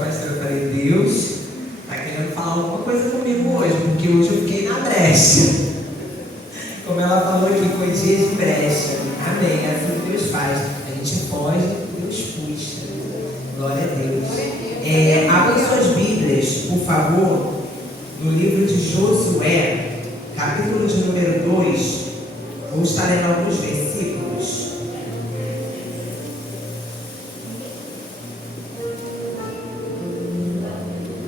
pastora, eu falei, Deus está querendo falar alguma coisa comigo hoje, porque hoje eu fiquei na brecha. Como ela falou aqui, foi dia de brecha. Amém, é assim que Deus faz. A gente foge, Deus puxa. Glória a Deus. Abrem suas Bíblias, por favor, no livro de Josué, capítulo de número 2. Vou estar lendo alguns versículos.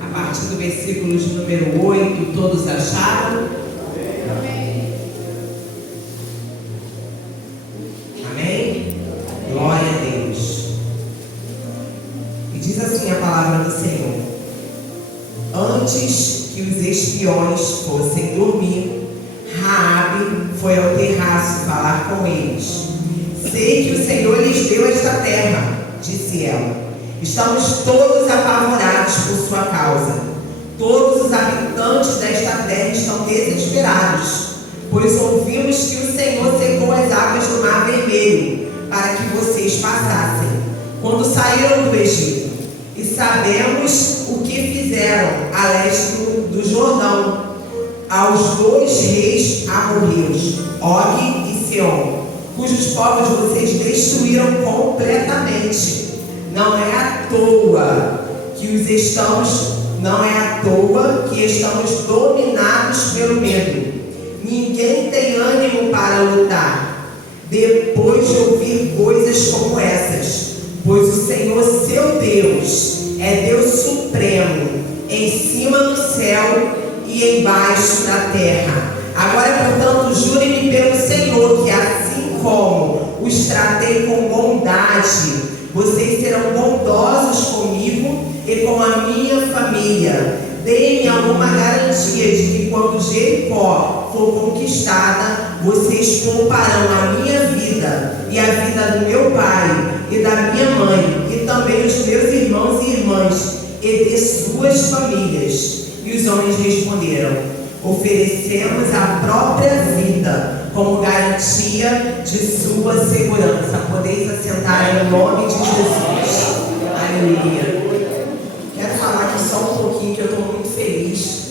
A partir do versículo de número 8, todos acharam? Amém. Amém? Glória a Deus. E diz assim a palavra do Senhor: antes que os espiões fossem dormir, Raabe foi ao terraço falar com eles. Sei que o Senhor lhes deu esta terra, disse ela. Estamos todos apavorados por sua causa. Todos os habitantes desta terra estão desesperados, pois ouvimos que o Senhor secou as águas do Mar Vermelho para que vocês passassem, quando saíram do Egito. E sabemos o que fizeram a leste do Jordão aos dois reis amorreus, Og e Seom, cujos povos vocês destruíram completamente. Não é à toa que estamos dominados pelo medo. Ninguém tem ânimo para lutar depois de ouvir coisas como essas, pois o Senhor, seu Deus, é Deus supremo, em cima do céu e embaixo da terra. Agora, portanto, jurem-me pelo Senhor que, assim como os tratei com bondade, vocês serão bondosos comigo e com a minha família. Deem-me alguma garantia de que, quando Jericó for conquistada, vocês pouparão a minha vida e a vida do meu pai e da minha mãe, e também os meus irmãos e irmãs, e de suas famílias. E os homens responderam: oferecemos a própria vida como garantia de sua segurança. Podeis assentar em nome de Jesus. Aleluia. Quero falar aqui só um pouquinho, que eu estou muito feliz.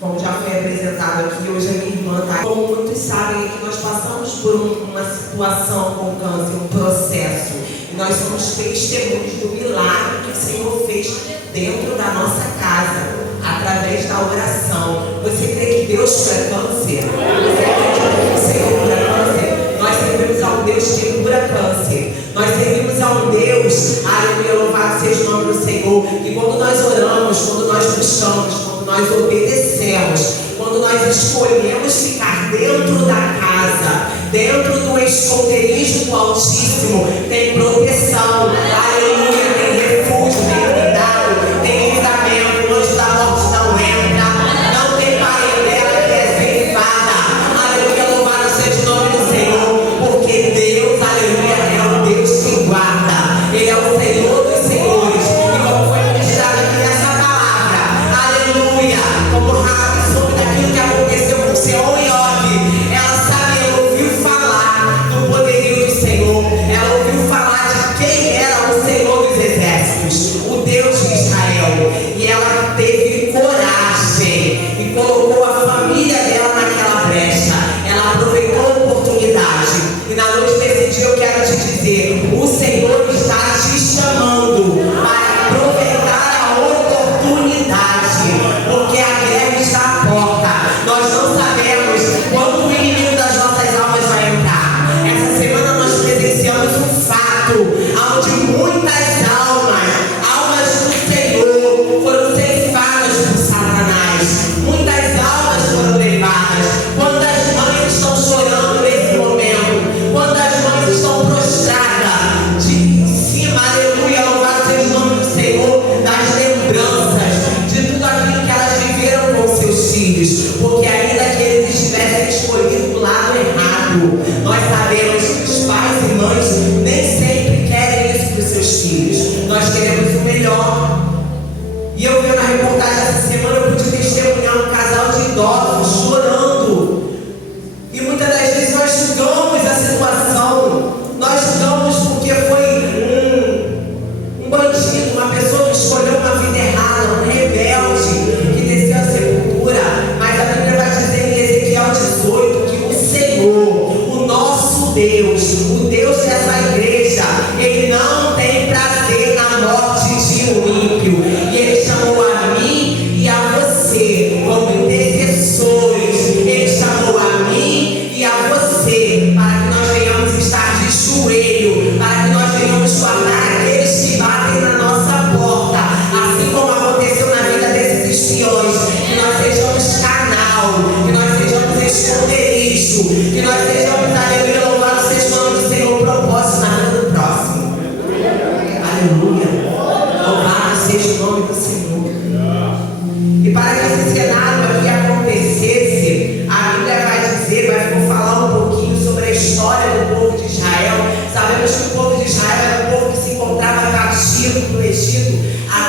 Como já foi apresentado aqui, hoje a minha irmã está aqui. Como muitos sabem, que nós passamos por uma situação com câncer, um processo. E nós somos testemunhos do milagre que o Senhor fez dentro da nossa casa, através da oração. Você crê que Deus cura câncer? Você acredita que o Senhor cura câncer? Nós servimos a um Deus que cura câncer. Nós servimos a um Deus, aleluia, louvado seja o nome do Senhor. E quando nós oramos, quando nós buscamos, quando nós obedecemos, quando nós escolhemos ficar dentro da casa, dentro do esconderijo do Altíssimo, tem proteção, aleluia, tem refúgio, tem cuidado, tem livramento. O anjo da morte não entra, não tem parentela que é ceifada. Aleluia, louvado seja o nome do Senhor, porque Deus, aleluia, é o Deus que guarda. Ele é o Senhor dos senhores. E como foi ministrado aqui nessa palavra, aleluia, como Raabe soube daquilo que aconteceu com Seom e Og, ela sabe, ela ouviu falar do poderio do Senhor. Ela ouviu falar de quem era o Senhor dos exércitos, o Deus de Israel. E ela teve coragem e colocou a família dela naquela brecha. Ela aproveitou a oportunidade. E na noite desse dia eu quero te dizer: o Senhor está te chamando para aproveitar a oportunidade, porque a guerra está à porta. Nós não sabemos quando o inimigo das nossas almas vai entrar. Essa semana nós presenciamos um fato onde muitas almas do Senhor foram ceifadas por Satanás. Muitas almas foram levadas. Quantas mães estão chorando nesse momento? Quantas mães estão prostradas de cima, aleluia, louvado seja o nome do Senhor, das lembranças de tudo aquilo que elas viveram com seus filhos, porque ainda que eles estivessem escolhido o lado errado, nós sabemos que os pais e mães nem sempre querem isso para os seus filhos. Aleluia. Louvado seja o nome do Senhor. E para que esse cenário aqui acontecesse, a Bíblia vai dizer, vou falar um pouquinho sobre a história do povo de Israel. Sabemos que o povo de Israel era um povo que se encontrava cativo no Egito há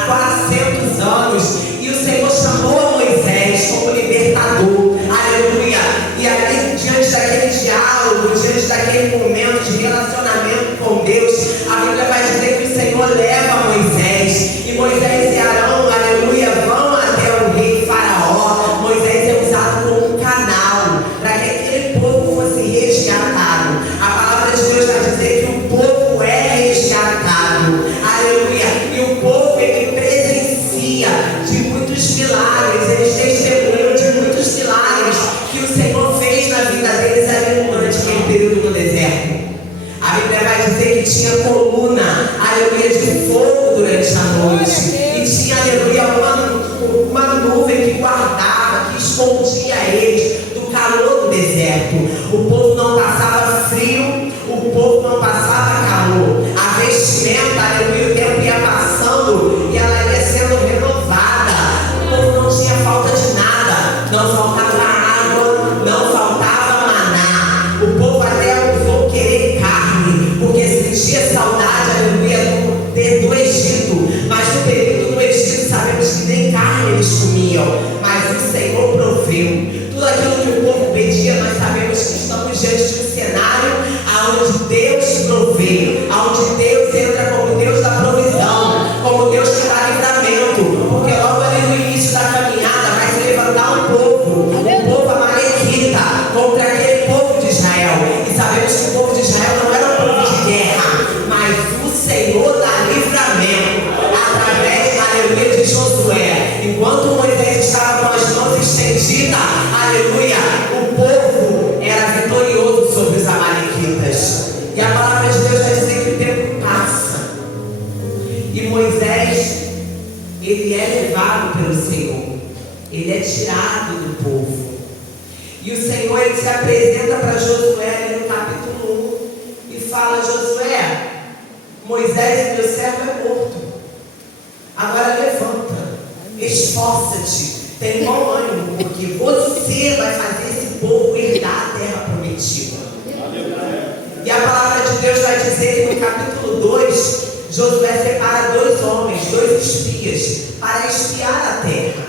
400 anos. E o Senhor chamou a Moisés como libertador. Aleluia. E ali, diante daquele diálogo, diante daquele momento de relacionamento com Deus, a Bíblia vai dizer que o Senhor leva Moisés. E Moisés e Arão, aleluia, vão até o rei Faraó. Moisés é usado como um canal para que aquele povo fosse resgatado. A palavra de Deus vai dizer que o povo é resgatado. Aleluia. E o povo, ele presencia de muitos milagres, eles testemunham de muitos milagres que o Senhor fez na vida deles ali durante aquele período no deserto. A Bíblia vai dizer que tinha coluna, aleluia, de fogo durante a noite. E tinha, aleluia, uma nuvem que guardava, que escondia eles do calor do deserto. O povo não passava frio, o povo não passava calor. A vestimenta, aleluia, o tempo ia passando e ela ia sendo renovada. O povo não tinha falta de nada, não faltava água, não faltava maná. O povo até usou querer carne, porque sentia saudade, aleluia, do Egito. Mas no período do Egito sabemos que nem carne eles comiam, mas o Senhor proveu. Tudo aquilo que o povo pedia, nós sabemos que estamos diante de um cenário onde Deus provê, onde Deus entra como Deus da provisão, como Deus que dá livramento, porque logo ali no início da caminhada vai se levantar um povo amalequita contra aquele povo de Israel. E sabemos que o povo de Israel não era um povo de guerra, mas o Senhor dá livramento através, aleluia, de Josué. Enquanto Moisés estava com as mãos estendidas, aleluia, o povo era vitorioso sobre os amalequitas. E a palavra de Deus vai dizer que o tempo passa e Moisés, ele é levado pelo Senhor, ele é tirado do povo. E o Senhor, ele se apresenta para Josué no capítulo 1 e fala: Josué, Moisés, meu servo, é morto. Agora levanta, esforça-te, tem bom ânimo, porque você vai fazer esse povo herdar a terra prometida. E a palavra de Deus vai dizer que no capítulo 2, Josué separa 2 homens, 2 espias, para espiar a terra,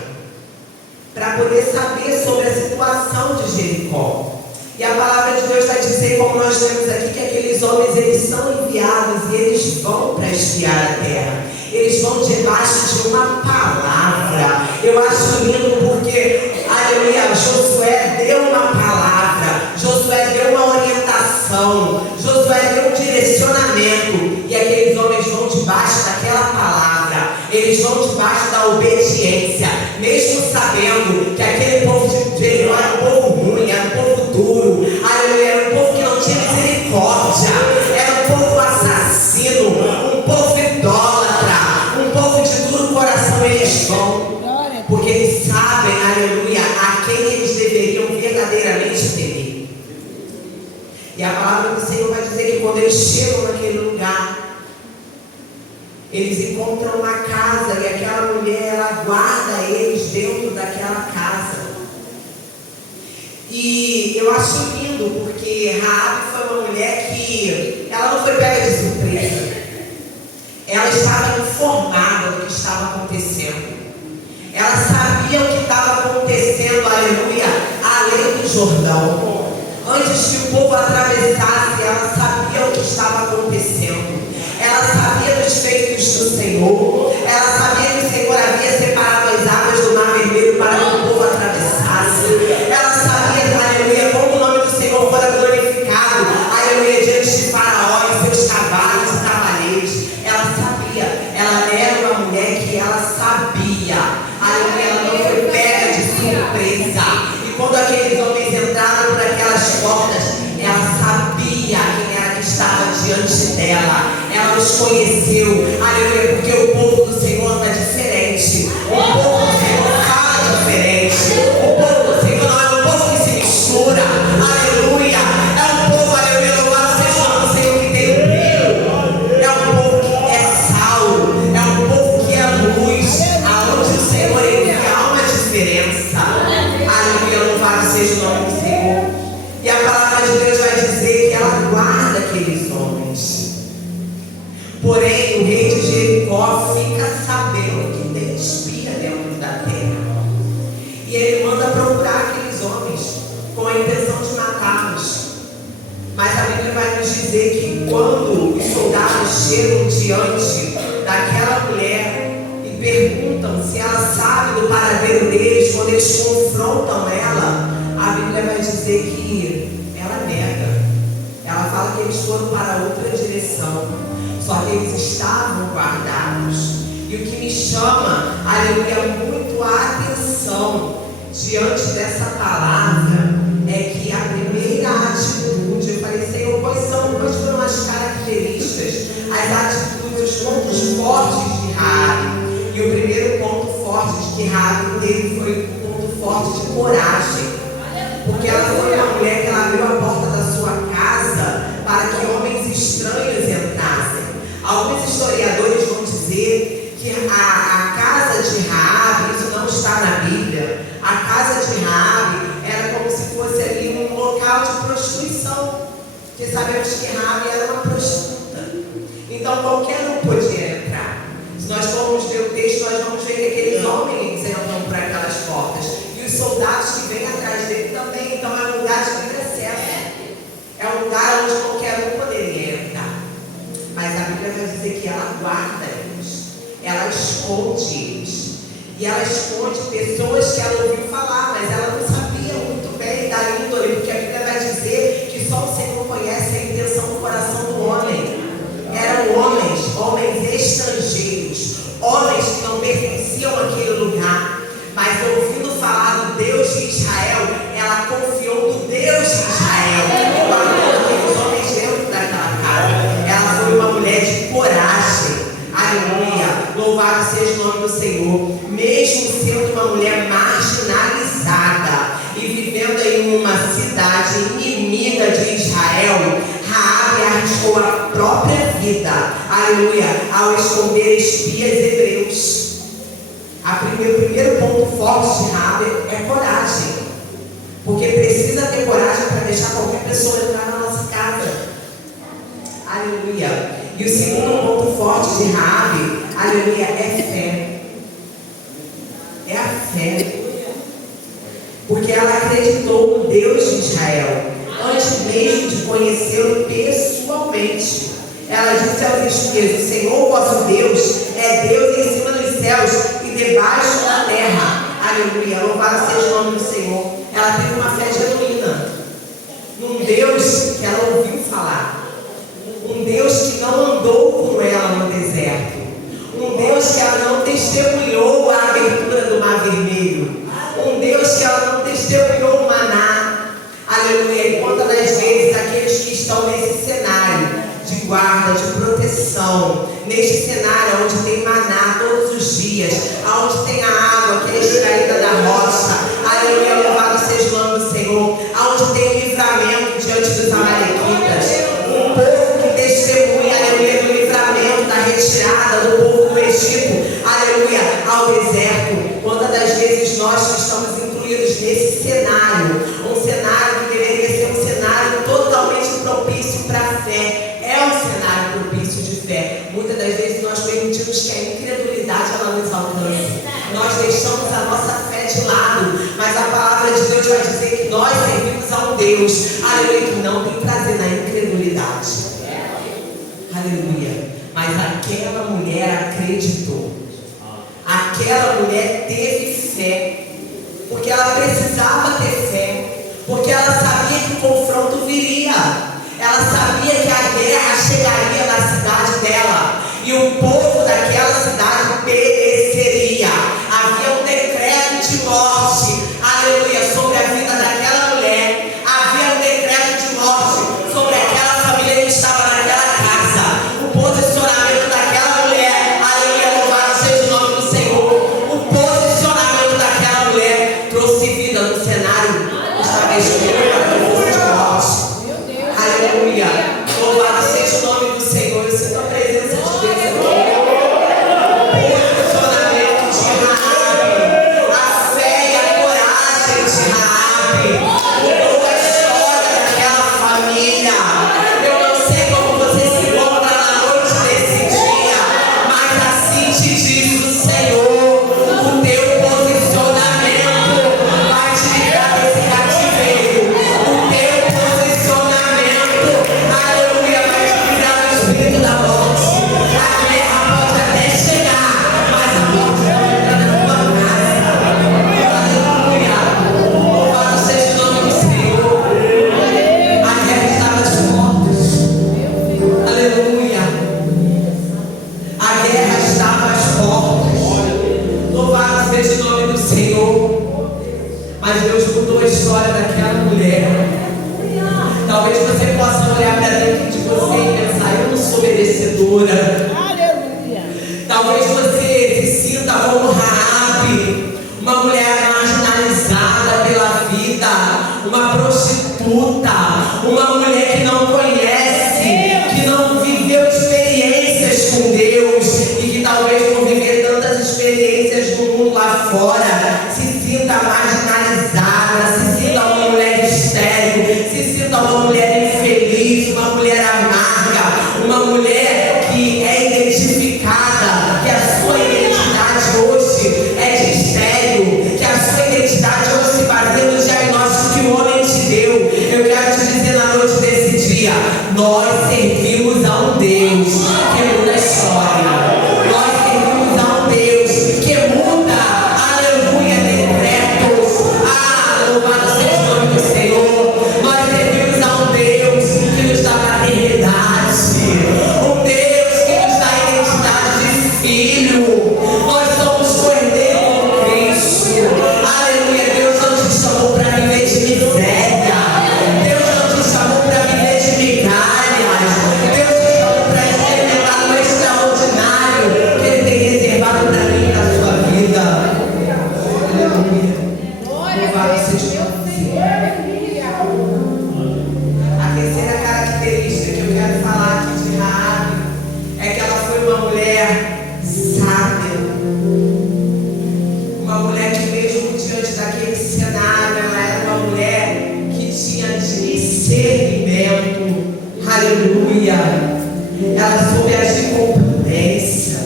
para poder saber sobre a situação de Jericó. E a palavra de Deus vai dizer, como nós vemos aqui, que aqueles homens, eles são enviados e eles vão para espiar a terra. Eles vão debaixo de uma palavra. Eu acho lindo porque, aleluia, Josué deu uma palavra, Josué deu uma orientação, Josué deu um direcionamento. E aqueles homens vão debaixo daquela palavra, eles vão debaixo da obediência, mesmo sabendo que aquele povo de Jericó era um povo ruim, era um povo duro, aleluia, era um povo que não tinha misericórdia, era um povo assassino, um povo idólatra, um povo de duro coração. Eles vão, porque eles sabem, aleluia, a quem eles deveriam verdadeiramente temer. E a palavra do Senhor vai dizer que quando eles chegam naquele lugar, eles encontram uma casa e aquela mulher, ela guarda eles dentro daquela casa. E eu acho lindo porque Raabe foi uma mulher que ela não foi pega de surpresa. Ela estava informada do que estava acontecendo. Ela sabia o que estava acontecendo, aleluia, além do Jordão. Antes que o povo atravessasse, ela sabia o que estava acontecendo. Ela sabia dos feitos do Senhor. Ela sabia que o Senhor havia separado as águas do Mar Vermelho para que o povo atravessasse. Ela sabia, aleluia, como o nome do Senhor fora glorificado, aleluia, diante de Faraó e seus cavalos e cavaleiros. Ela sabia, ela era uma mulher que ela sabia, aleluia, ela não foi pega de surpresa. E quando aqueles homens entraram por aquelas portas, ela sabia quem era que estava diante dela. diante daquela mulher e perguntam se ela sabe do paradeiro deles, quando eles confrontam ela, a Bíblia vai dizer que ela nega. Ela fala que eles foram para outra direção, só que eles estavam guardados. E o que me chama, aleluia, muito a atenção diante dessa palavra é que a primeira atitude, eu falei, Senhor, quais foram as características, as atitudes, os pontos fortes de Raabe? E o primeiro ponto forte de Raabe dele foi o ponto forte de coragem, porque ela foi uma mulher que ela abriu a porta da sua casa para que homens estranhos entrassem. Alguns historiadores vão dizer que a casa de Raabe, isso não está na Bíblia, a casa de Raabe era como se fosse ali um local de prostituição, porque sabemos que Raabe era uma prostituta, então qualquer um podia entrar. Se nós formos ver o texto, nós vamos ver que aqueles homens entram por aquelas portas, e os soldados que vêm atrás dele também. Então é um lugar de livre acesso, é um lugar onde qualquer um poderia entrar. Mas a Bíblia vai dizer que ela guarda eles, ela esconde eles, e ela esconde pessoas que ela ouviu falar, mas ela não sabia muito bem da índole, porque a Bíblia vai dizer que só o Senhor conhece a intenção do coração do homem. Eram homens estrangeiros, homens que não pertenciam àquele lugar, mas ouvindo falar do Deus de Israel, ela confiou no Deus de Israel e guardou aqueles homens dentro daquela casa. Ela foi uma mulher de coragem, aleluia, louvado seja o nome do Senhor. Mesmo sendo uma mulher marginalizada e vivendo em uma cidade inimiga de Israel, Raabe arriscou a própria vida, aleluia, ao esconder espias hebreus. O primeiro ponto forte de Raabe é coragem, porque precisa ter coragem para deixar qualquer pessoa entrar na nossa casa, aleluia. E o segundo ponto forte de Raabe, aleluia, é fé. É a fé, porque ela acreditou no Deus de Israel antes mesmo de conhecê-lo pessoalmente. Ela disse aos espias: o Senhor vosso Deus é Deus em cima dos céus e debaixo da terra. Aleluia, louvado seja o nome do Senhor. Ela teve uma fé genuína num Deus que ela ouviu falar, um Deus que não andou com ela no deserto, um Deus que ela não testemunhou a abertura do mar vermelho, um Deus que ela não testemunhou o maná. Aleluia. E quantas das vezes aqueles que estão nesse cenário de guarda, de proteção, neste cenário onde tem maná todos os dias, onde tem a água que é extraída da rocha, aleluia, louvado seja o nome do Senhor, onde tem livramento diante dos amalequitas, um povo que testemunha, aleluia, do livramento, da retirada do povo do Egito, aleluia, ao deserto. Quantas das vezes nós que estamos incluídos nesse cenário, um cenário que deveria ser um cenário totalmente propício para a fé, é um cenário propício de fé. Muitas das vezes nós permitimos que a incredulidade ela nos alcance, nós deixamos a nossa fé de lado, mas a palavra de Deus vai dizer que nós servimos a um Deus, aleluia, que não tem prazer na incredulidade, aleluia. Mas aquela mulher acreditou, aquela mulher teve fé, porque ela precisava ter fé, porque ela sabia que o confronto viria, ela sabia que a guerra chegaria na cidade dela e o povo daquela cidade pereceria. Havia um decreto de morte, aleluia, sobre a vida daquela mulher, havia um decreto de morte sobre aquela família que estava naquela casa. O posicionamento daquela mulher, aleluia, louvado seja o nome do Senhor, o posicionamento daquela mulher trouxe vida no cenário que estava escrito para que fosse de morte. Aleluia, louvado seja o nome do Senhor. Eu sinto a presença de Deus aqui. mas Deus mudou a história daquela mulher. Talvez você possa olhar para dentro de você e pensar: eu não sou merecedora. Talvez você se sinta como Raabe, uma mulher marginalizada pela vida, uma prostituta, uma mulher que não conhece, que não viveu experiências com Deus e que talvez por viver tantas experiências no mundo lá fora se sinta marginalizada, se sinta uma mulher estéril, se sinta uma mulher infeliz, uma mulher amarga, uma mulher que é identificada, que a sua identidade hoje é de estéril, que a sua identidade hoje se baseia no diagnóstico que o homem te deu. Eu quero te dizer na noite desse dia: nós servimos a um Deus que muda a história. Nós servimos a um Deus que muda, aleluia, decretos. Louvado seja o nome do Senhor. Nós servimos a um Deus que nos dá paternidade, um Deus que nos dá identidade de filho. Nós somos cordeiro com Cristo. Aleluia. Deus não te chamou para viver de miséria. Deus não te chamou para viver de migalhas. Deus te chamou para experimentar o extraordinário que Ele tem reservado para mim na sua vida. Aleluia. Louvado seja o nome do Senhor. A terceira característica que eu quero falar aqui de Raabe é que ela foi uma mulher sábia. Uma mulher que mesmo diante daquele cenário, ela era uma mulher que tinha discernimento. Aleluia. Ela soube agir com prudência.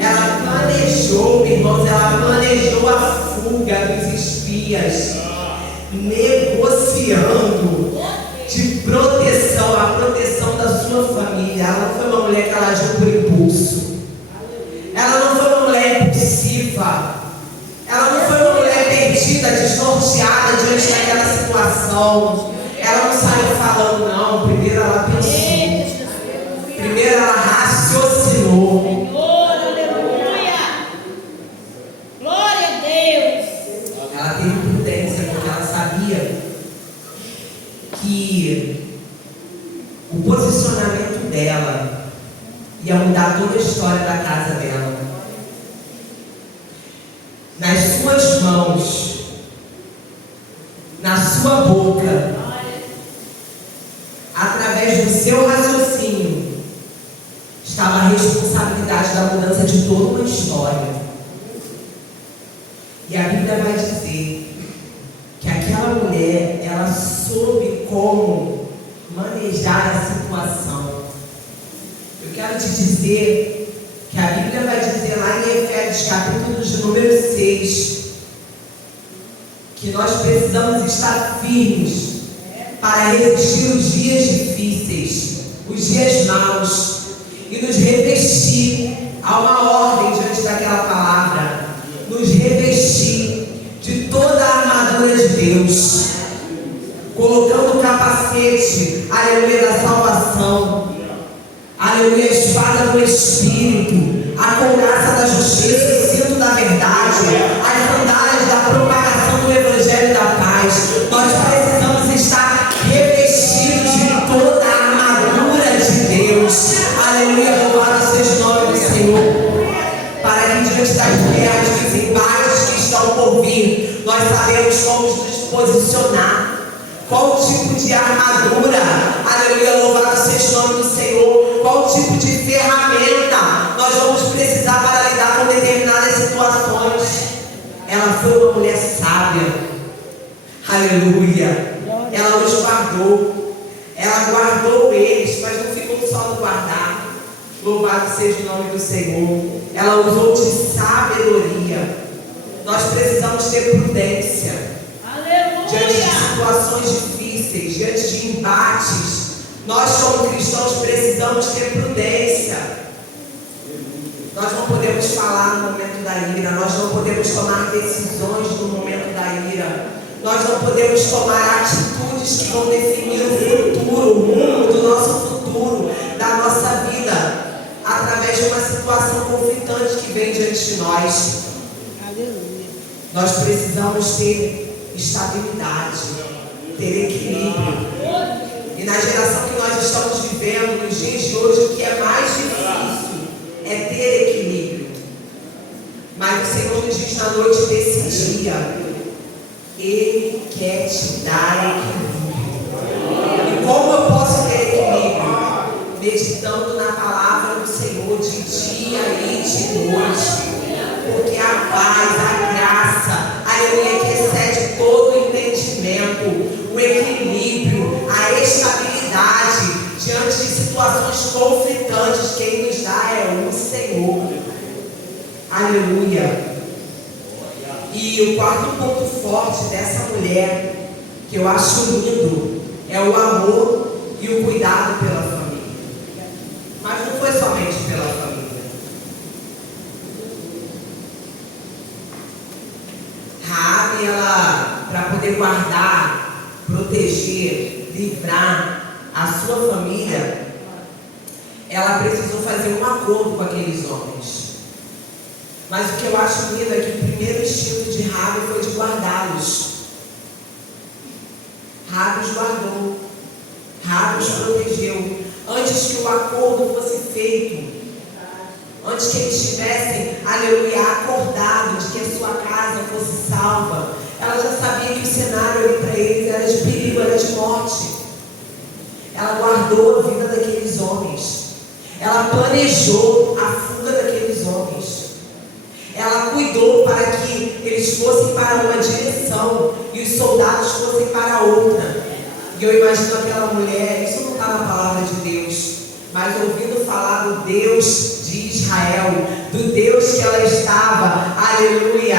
Ela planejou, irmãos, ela planejou a fuga dos espias, negociando de proteção, a proteção da sua família. Ela não foi uma mulher que ela agiu por impulso. Ela não foi uma mulher impulsiva. Ela não foi uma mulher perdida, desnorteada diante daquela situação. Ela não saiu falando, não. Primeiro ela pensou. Primeiro ela raciocinou. Glória a Deus. Ela teve prudência, porque ela sabia que o posicionamento dela ia mudar toda a história da casa dela. Nas suas mãos, na sua boca, através do seu raciocínio, estava a responsabilidade da mudança de toda uma história. E a Bíblia vai dizer que aquela mulher, ela soube como manejar a situação. Eu quero te dizer que a Bíblia vai dizer lá em Efésios capítulo de número 6 que nós precisamos estar firmes para resistir os dias difíceis, os dias maus, e nos revestir. Há uma ordem diante daquela palavra: nos revestir de toda a armadura de Deus, colocando o capacete, aleluia, da salvação, aleluia, a espada do Espírito, a couraça da justiça, o cinto da verdade, as sandálias da propagação do Evangelho da paz. Nós precisamos estar revestidos de toda a armadura de Deus, aleluia, louvado seja o nome do Senhor, para que diante das guerras, dos embates que estão por vir, nós sabemos como nos posicionar. Qual tipo de armadura, aleluia, louvado seja o nome do Senhor, qual tipo de ferramenta nós vamos precisar para lidar com determinadas situações. Ela foi uma mulher sábia, aleluia. Ela os guardou, ela guardou eles, mas não ficou só no guardar. Louvado seja o nome do Senhor. Ela usou de sabedoria. Nós precisamos ter prudência diante de situações difíceis, diante de embates. Nós, como cristãos, precisamos ter prudência. Nós não podemos falar no momento da ira, nós não podemos tomar decisões no momento da ira, nós não podemos tomar atitudes que vão definir o futuro, o rumo do nosso futuro, da nossa vida, através de uma situação conflitante que vem diante de nós. Aleluia. Nós precisamos ter estabilidade, ter equilíbrio. E na geração que nós estamos vivendo, nos dias de hoje, o que é mais difícil é ter equilíbrio. Mas o Senhor nos diz na noite desse dia, Ele quer te dar equilíbrio. E como eu posso ter equilíbrio? Meditando na palavra do Senhor de dia e de noite. Porque a paz, a graça, aleluia, que excede todo entendimento, o equilíbrio, a estabilidade diante de situações conflitantes, quem nos dá é o Senhor. Aleluia. E o quarto ponto forte dessa mulher, que eu acho lindo, é o amor e o cuidado pela família. Mas não foi somente pela família. Raabe, ela, para poder guardar, proteger, livrar a sua família, ela precisou fazer um acordo com aqueles homens. Mas o que eu acho lindo é que o primeiro instinto de Raabe foi de guardá-los. Raabe os guardou, Raabe os protegeu. Antes que o acordo fosse feito, antes que eles tivessem, aleluia, acordado de que a sua casa fosse salva, ela já sabia que o cenário ali para eles era de perigo, era de morte. Ela guardou a vida daqueles homens. Ela planejou a fuga daqueles homens. Ela cuidou para que eles fossem para uma direção e os soldados fossem para outra. E eu imagino aquela mulher, isso não está na palavra de Deus, mas ouvindo falar do Deus de Israel, do Deus que ela estava, aleluia,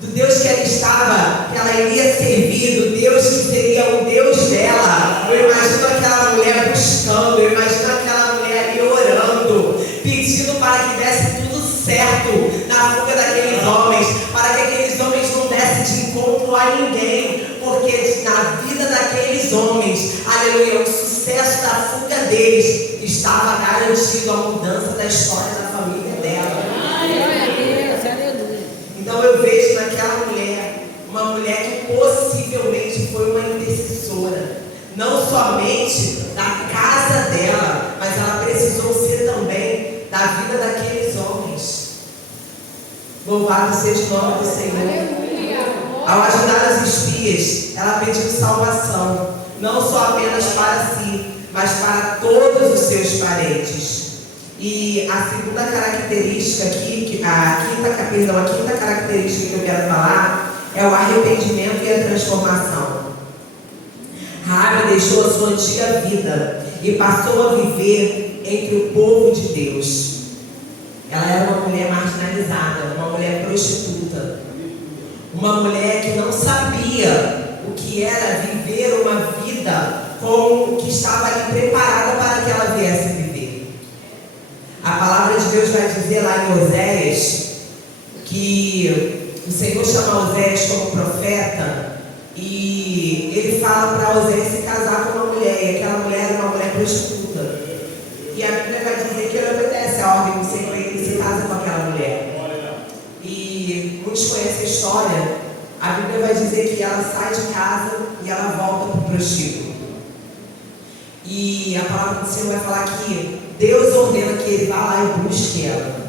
do Deus que ela estava, que ela iria servir, do Deus que seria o Deus dela. Eu imagino aquela mulher buscando, eu imagino aquela mulher ali orando, pedindo para que desse tudo certo na fuga daqueles homens, para que aqueles homens não dessem de encontro a ninguém, porque na vida daqueles homens, aleluia, o sucesso da fuga deles estava garantido, a mudança da história da família dela. Então eu vejo naquela mulher, uma mulher que possivelmente foi uma intercessora, não somente da casa dela, mas ela precisou ser também da vida daqueles homens. Louvado seja o nome do Senhor. Ao ajudar as espias, ela pediu salvação, não só apenas para si, mas para todos os seus parentes. E a segunda característica aqui, a quinta característica que eu quero falar é o arrependimento e a transformação. Raabe deixou a sua antiga vida e passou a viver entre o povo de Deus. Ela era uma mulher marginalizada, uma mulher prostituta, uma mulher que não sabia o que era viver uma vida como que estava ali preparada para que ela viesse viver. A palavra de Deus vai dizer lá em Oséias que o Senhor chama Oséias como profeta e ele fala para Oséias se casar com uma mulher, e aquela mulher era uma mulher prostituta. E a Bíblia vai dizer que ele obedece a ordem do Senhor e ele se casa com aquela mulher. E muitos conhecem a história. A Bíblia vai dizer que ela sai de casa e ela volta para o prostíbulo. E a palavra do Senhor vai falar que Deus ordena que ele vá lá e busque ela.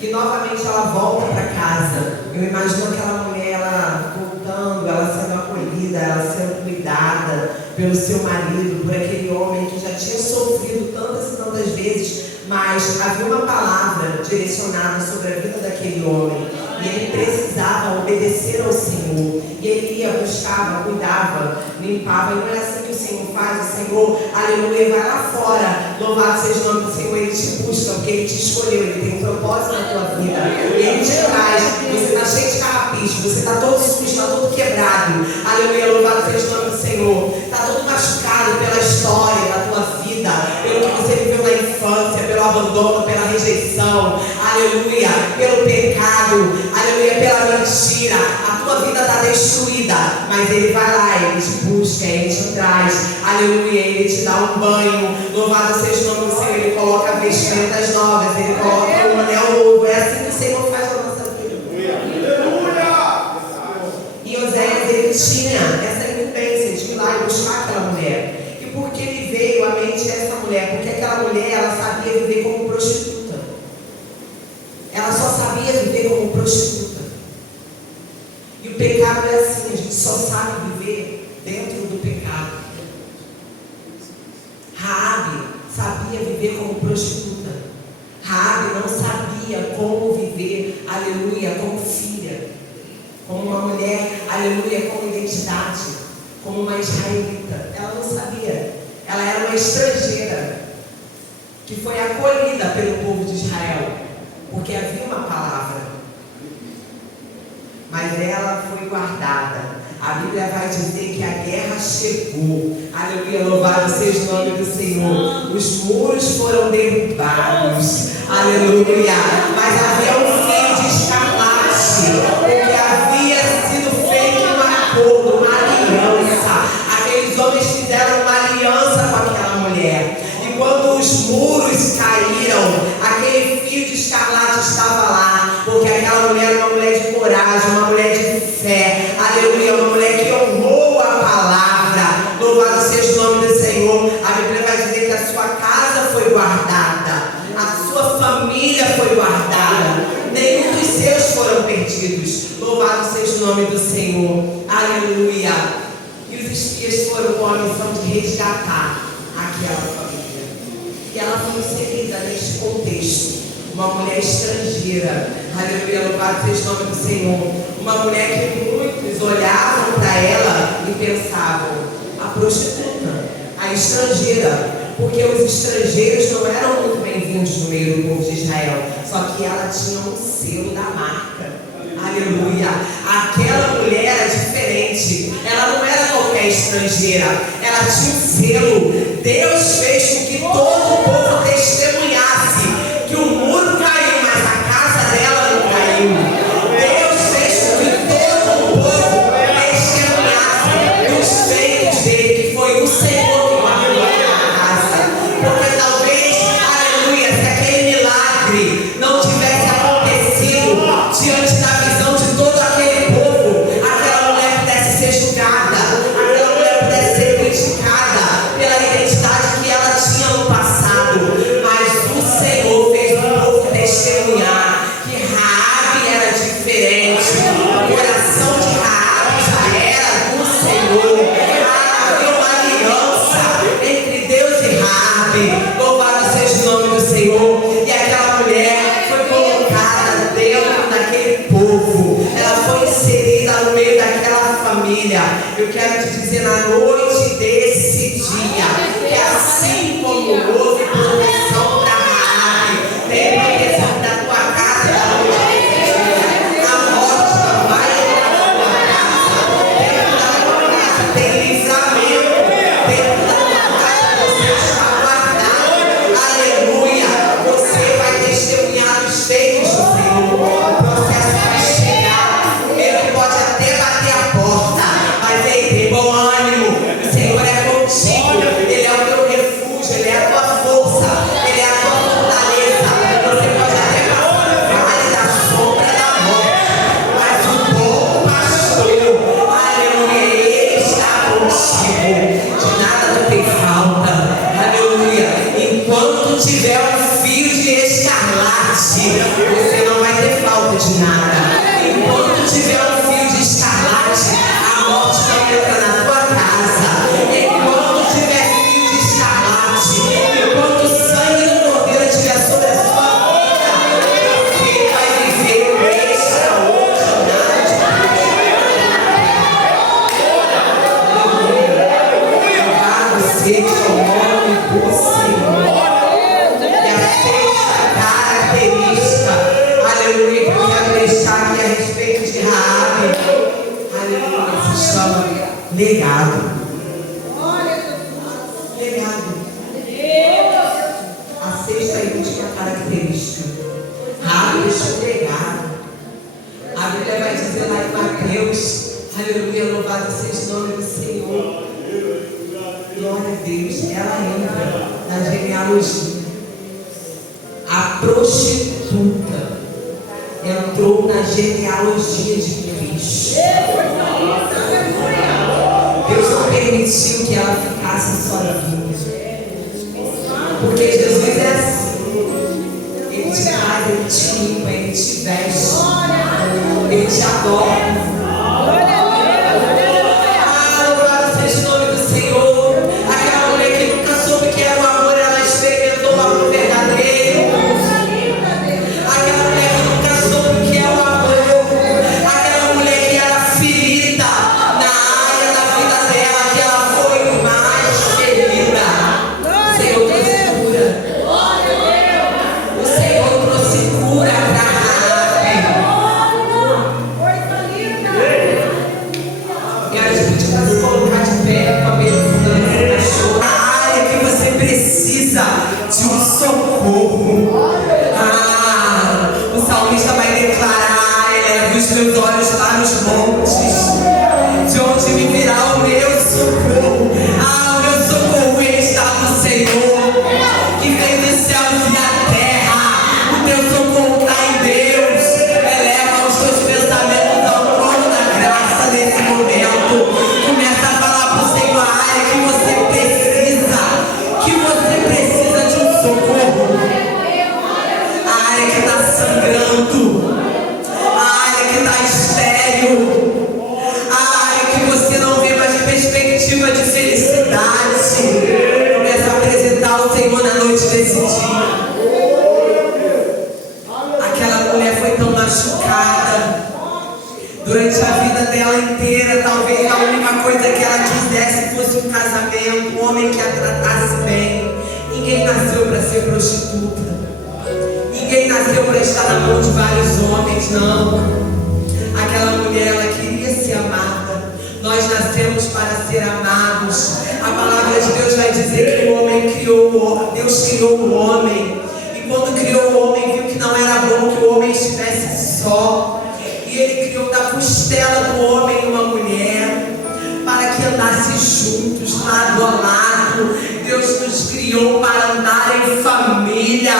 E novamente ela volta para casa. Eu imagino aquela mulher, ela voltando, ela sendo acolhida, ela sendo cuidada pelo seu marido, por aquele homem que já tinha sofrido tantas e tantas vezes, mas havia uma palavra direcionada sobre a vida daquele homem. E ele precisava obedecer ao Senhor. E ele ia, buscava, cuidava, limpava. E não é assim que o Senhor faz. O Senhor, aleluia, vai lá fora. Louvado seja o nome do Senhor. Ele te busca, porque Ele te escolheu. Ele tem um propósito na tua vida. E Ele te traz. Você está cheio de carrapicho. Você está todo sujo, está todo quebrado. Aleluia, louvado seja o nome do Senhor. Está todo machucado pela história da tua vida, pelo que você viveu na infância, pelo abandono, pela rejeição. Aleluia, pelo pecado. Aleluia, pela mentira, a tua vida está destruída, mas Ele vai lá, Ele te busca, Ele te traz, aleluia, Ele te dá um banho, louvado seja o nome do Senhor, Ele coloca vestimentas novas, Ele coloca um anel novo. É assim que o Senhor faz na nossa sabia viver como prostituta. Ela só sabia viver como prostituta. E o pecado é assim, a gente só sabe viver dentro do pecado. Raabe sabia viver como prostituta. Raabe não sabia como viver, aleluia, como filha, como uma mulher, aleluia, com identidade, como uma israelita. Ela não sabia. Ela era uma estrangeira que foi acolhida pelo povo de Israel, porque havia uma palavra, mas ela foi guardada. A Bíblia vai dizer que a guerra chegou. Aleluia, louvado seja o nome do Senhor. Os muros foram derrubados. Aleluia. Mas havia um fio de escarlate, porque havia sido feito um acordo, uma aliança. Aqueles homens fizeram uma aliança com aquela mulher. E quando os muros caíram, aquele fio de escarlate estava lá, porque aquela mulher era uma mulher de coragem, uma mulher de fé. Aleluia, uma mulher que honrou a palavra. Louvado seja o nome do Senhor. A Bíblia vai dizer que a sua casa foi guardada, a sua família foi guardada, nenhum dos seus foram perdidos. Louvado seja o nome do Senhor. Aleluia. E os espias foram com a missão de resgatar aquela família. E ela foi inserida neste contexto. Uma mulher estrangeira. Aleluia, louvado seja o nome do Senhor. Uma mulher que muitos olhavam para ela e pensavam: a prostituta, a estrangeira. Porque os estrangeiros não eram muito bem-vindos no meio do povo de Israel. Só que ela tinha um selo da marca. Aleluia. Aquela mulher era diferente. Ela não era qualquer estrangeira. Ela tinha um selo. Deus fez com que todo o povo testemunhasse que o muro caiu, mas a casa dela não caiu. Deus fez com que todo o povo testemunhasse os feitos dele, que foi o Senhor que guardou a casa. Porque talvez, aleluia, se aquele milagre não tivesse acontecido diante da visão de todo aquele povo, aquela mulher pudesse ser julgada, aquela mulher pudesse ser criticada pela identidade que ela tinha no passado. Mas o Senhor fez o povo testemunhar que Raabe era diferente. O coração de Raabe já era do Senhor. Havia uma aliança entre Deus e Raabe. Louvado seja o nome do Senhor. E aquela mulher foi colocada dentro daquele povo. Ela foi inserida no meio daquela família. Eu quero te dizer na noite desse dia que assim como houve proteção para Raabe, tem proteção da tua casa da noite desse dia. A morte não vai entrar na tua casa. Dentro da tua casa tem livramento. Dentro da tua casa você está guardado. Aleluia. Você vai testemunhar os feitos do Senhor. O processo vai chegar. Ele pode até bater a porta, mas ei, tem bom ânimo. O Senhor é contigo. Ele é o teu refúgio. Ele é a tua força. Ele é a tua fortaleza. Você pode até passar no vale da sombra da morte, mas o bom pastor, aleluia, ele está contigo. De nada tu tem falta. Aleluia. Enquanto tiver um fio de escarlate, você não vai ter falta de nada. Enquanto tiver um fio de escarlate, a morte não entra na tua casa. Enquanto tiver fio de escarlate, enquanto o sangue do Cordeiro estiver sobre a sua vida, você vai viver o extraordinário de Deus. Louvado seja o nome do Senhor. E a sexta característica, aleluia, que eu quero deixar aqui a respeito de Raabe, aleluia, se chama legado. Legado. A sexta e última característica. Raabe deixou legado. A Bíblia vai dizer lá em Mateus, aleluia, louvado seja o nome do Senhor. Glória a Deus. Ela entra na genealogia. A prostituta entrou na genealogia de Cristo. Deus não permitiu que ela ficasse sozinha. Porque Jesus é assim. veste. Ele te adora. Louvado seja o nome do Senhor. Aquela mulher que nunca soube que era o amor, ela experimentou o amor verdadeiro. Aquela mulher que nunca soube que é o amor. Aquela mulher que era ferida na área da vida dela, que ela foi mais ferida. O Senhor trouxe cura. O Senhor trouxe cura para Raabe. Quero te pedir para se colocar de pé com a medicina. A área que você precisa de um socorro. O salmista vai declarar: eleva os meus olhos lá nos montes, de onde me virá o meu socorro. O meu socorro está no Senhor, que vem dos céus e a terra. O teu socorro está em Deus. Eleva os teus pensamentos ao trono da graça nesse momento. Começa a falar para o Senhor a área que você precisa de um socorro. A área que está sangrando, a área que está estéril, a área que você não vê mais perspectiva de felicidade. Começa a apresentar o Senhor na noite desse dia. Aquela mulher foi tão machucada durante a vida dela inteira. Talvez a única coisa que ela quisesse fosse um casamento, um homem que a tratasse bem. Ninguém nasceu para ser prostituta. Ninguém nasceu para estar na mão de vários homens, não. Aquela mulher, ela queria ser amada. Nós nascemos para ser amados. A palavra de Deus vai dizer que o homem Deus criou o homem. E quando criou o homem, viu que não era bom que o homem estivesse só. E ele criou da costela do homem uma mulher, para que andassem juntos, lado a lado. Deus nos criou para andar em família.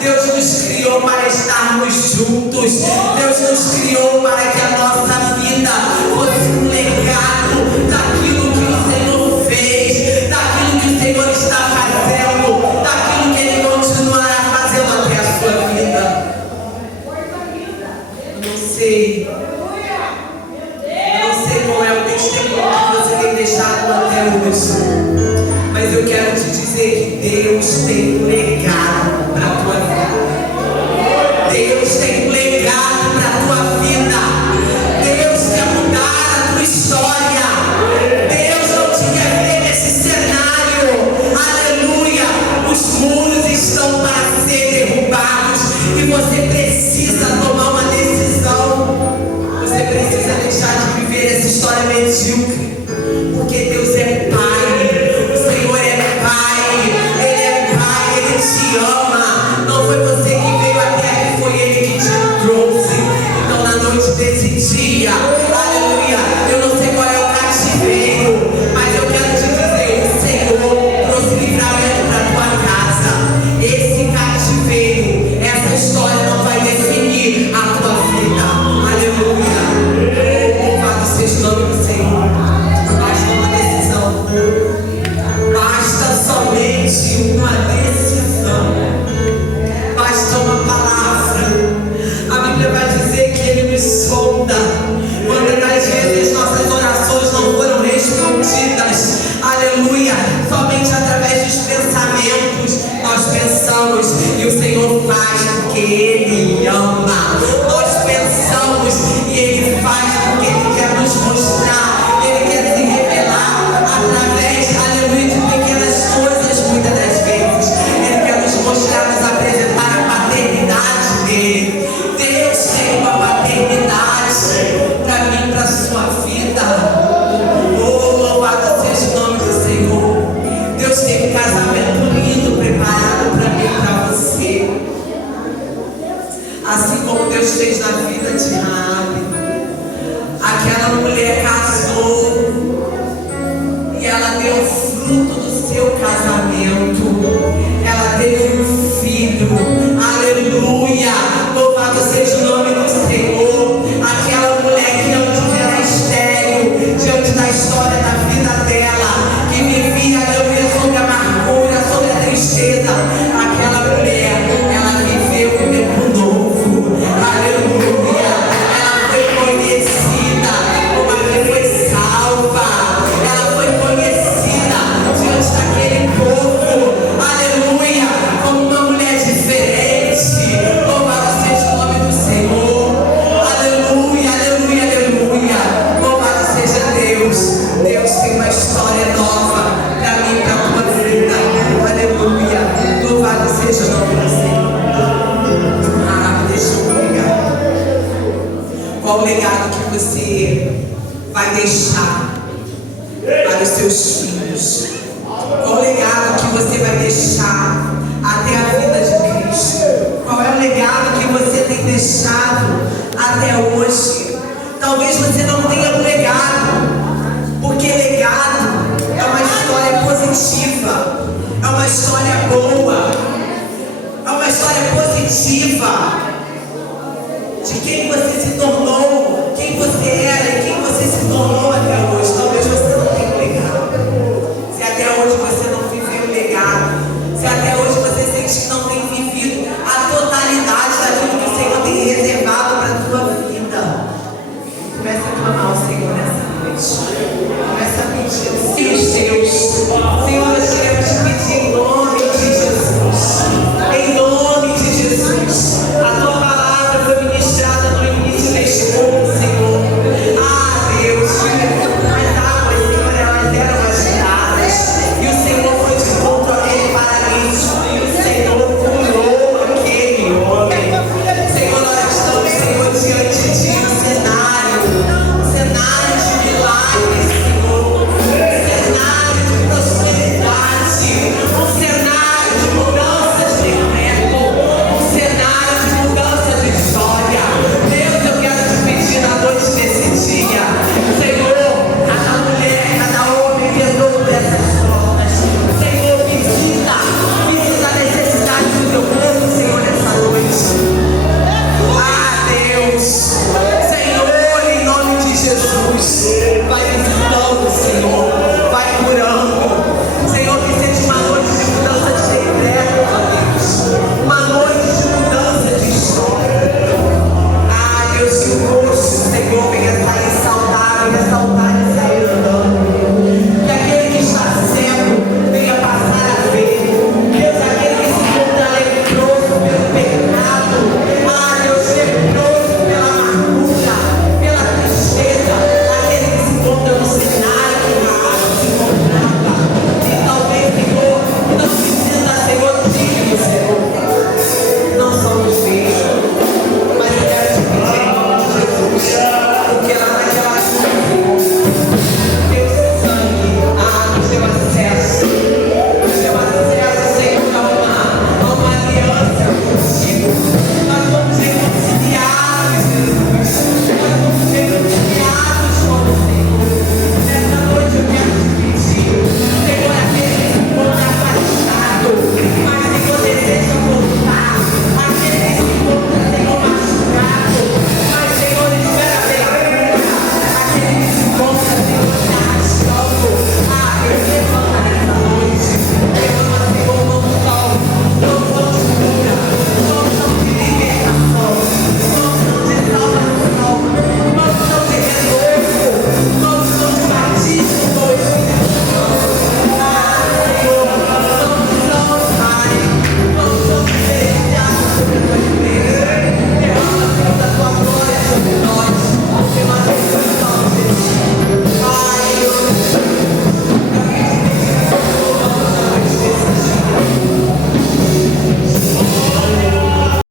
Deus nos criou para estarmos juntos. Deus nos criou para que a nossa vida fosse um legado daquilo que o Senhor fez, daquilo que o Senhor está fazendo, daquilo que Ele continuará fazendo até a sua vida. Eu não sei qual é o testemunho que você tem deixado até hoje, mas eu quero te dizer que Deus tem um legado para a tua vida. Deus tem um legado para a tua vida. Deus quer mudar a tua história. Deus não te quer ver nesse cenário. Aleluia. Os muros estão para ser derrubados e você precisa tomar uma decisão. Você precisa deixar de viver essa história medíocre, porque Deus é Pai. O Senhor é Pai. Ele é Pai. Ele te ama. Não foi você que veio à terra, foi Ele que te trouxe. Então, na noite desse dia, aleluia, eu não sei qual é o cativeiro, mas eu quero te dizer: o Senhor trouxe livramento para a tua casa. Esse cativeiro, essa história não vai definir a tua vida. Aleluia. Louvado seja o nome do Senhor. Basta uma decisão. Basta somente uma decisão. Basta uma palavra. A Bíblia vai dizer que Ele nos sonda. Quantas vezes nossas orações não foram respondidas. Aleluia. Somente através dos pensamentos nós pensamos e o Senhor faz porque Ele ama. Nós pensamos e Ele faz porque Ele quer nos mostrar. Ele quer se revelar através, aleluia, de pequenas coisas muitas das vezes. Ele quer nos mostrar, nos apresentar a paternidade dele. Deus tem uma paternidade para mim, para a sua vida. Oh, louvado seja o nome do Senhor. Deus tem um casamento lindo preparado para mim e para você. Assim como Deus fez na vida de Raabe. Aquela mulher casou e ela deu fruto do seu casamento. Ela teve um filho. Aleluia. Louvado seja o nome do Senhor. Aquela mulher que antes era estéril, diante da história da vida dela, que vivia, aleluia, sobre a amargura, sobre a tristeza. Aquela mulher, ela viveu um tempo novo. Aleluia. obras, Senhor. Ah, deixa eu pegar. Qual o legado que você vai deixar para os seus filhos? Qual o legado que você vai deixar até a vida de Cristo? Qual é o legado que você tem deixado até hoje? Talvez você não tenha um legado, porque legado é uma história positiva, é uma história boa, é uma história positiva de quem você se tornou, quem você era e quem você se tornou.